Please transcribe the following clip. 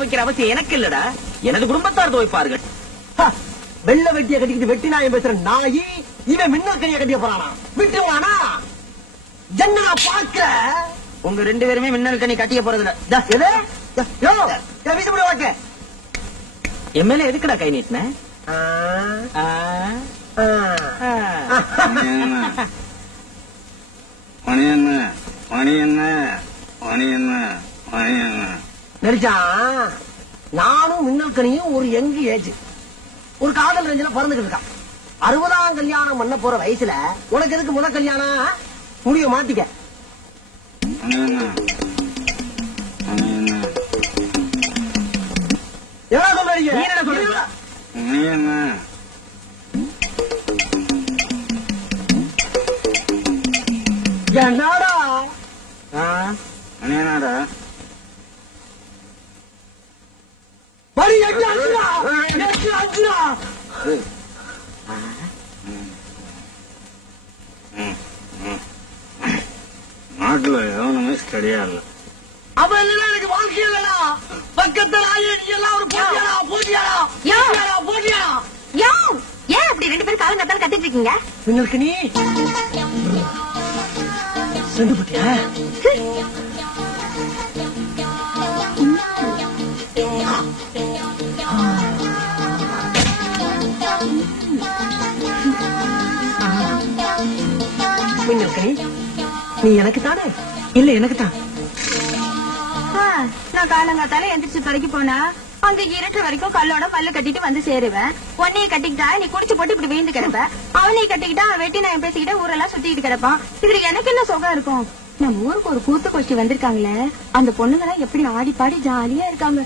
துவைக்கிற அவசியம் எனக்கு இல்லடா, எனது குடும்பத்தார் துவைப்பார்கள். வெள்ள வெட்டிய கட்டிக்கிட்டு வெட்டி நாயம் பேசுற நாயி இவன் மின்னல் கனிய கட்டிய போறானா? விட்டுவானா? என்ன பாக்குற? உங்க 2 பேருமே மின்னல் கனி கட்டிய போறதுல எம்எல்ஏ எதுக்குடா கை நீட்டின? நெரிச்சா நானும் மின்னல் கனியும் ஒரு யங் ஏஜ், ஒரு காதல் ரேஞ்சில பிறந்துட்டு இருக்கான். 60ஆம் கல்யாணம் பண்ண போற வயசுல உனக்கு எதுக்கு முத கல்யாணம்? முடிய மாட்டிக்க. என்ன சொல்றீங்க? நீ என்ன சொல்றீங்க? என்னடா மணி 8:05. நாட்டுல எவனுமே ஸ்டடியா இல்ல. அவன் இல்ல எனக்கு வாழ்க்கை இல்லடா. பக்கத்துல எல்லாம் ஒரு போட்டியாடா போட்டியாடா போட்டியாடா. ஏன் அப்படி 2 பேரும் காலங்கத்தால கத்திட்டு இருக்கீங்க? மின்னல் கனி செண்டு போட்டியா? மின்னல் கனி நீ எனக்கு தானே? இல்ல எனக்கு தான். நான் காலங்காத்தால எந்திரிச்சு தொலைக்கு போனா அங்க இருட்டு வரைக்கும் கல்லோட மல்லு கட்டிட்டு வந்து சேருவேன். உன்னைய கட்டிக்கிட்டா நீ குடிச்சு போட்டு இப்படி வீந்து கிடப்ப. அவனைய கட்டிக்கிட்டா வெட்டி நான் பேசிக்கிட்ட ஊரெல்லாம் சுத்திக்கிட்டு கிடப்பான். இதுல எனக்கு என்ன சுகம் இருக்கும்? நம்ம ஊருக்கு ஒரு கூத்து கோஷ்டி வந்திருக்காங்களே, அந்த பொண்ணுங்க எப்படி ஆடி பாடி ஜாலியா இருக்காங்க.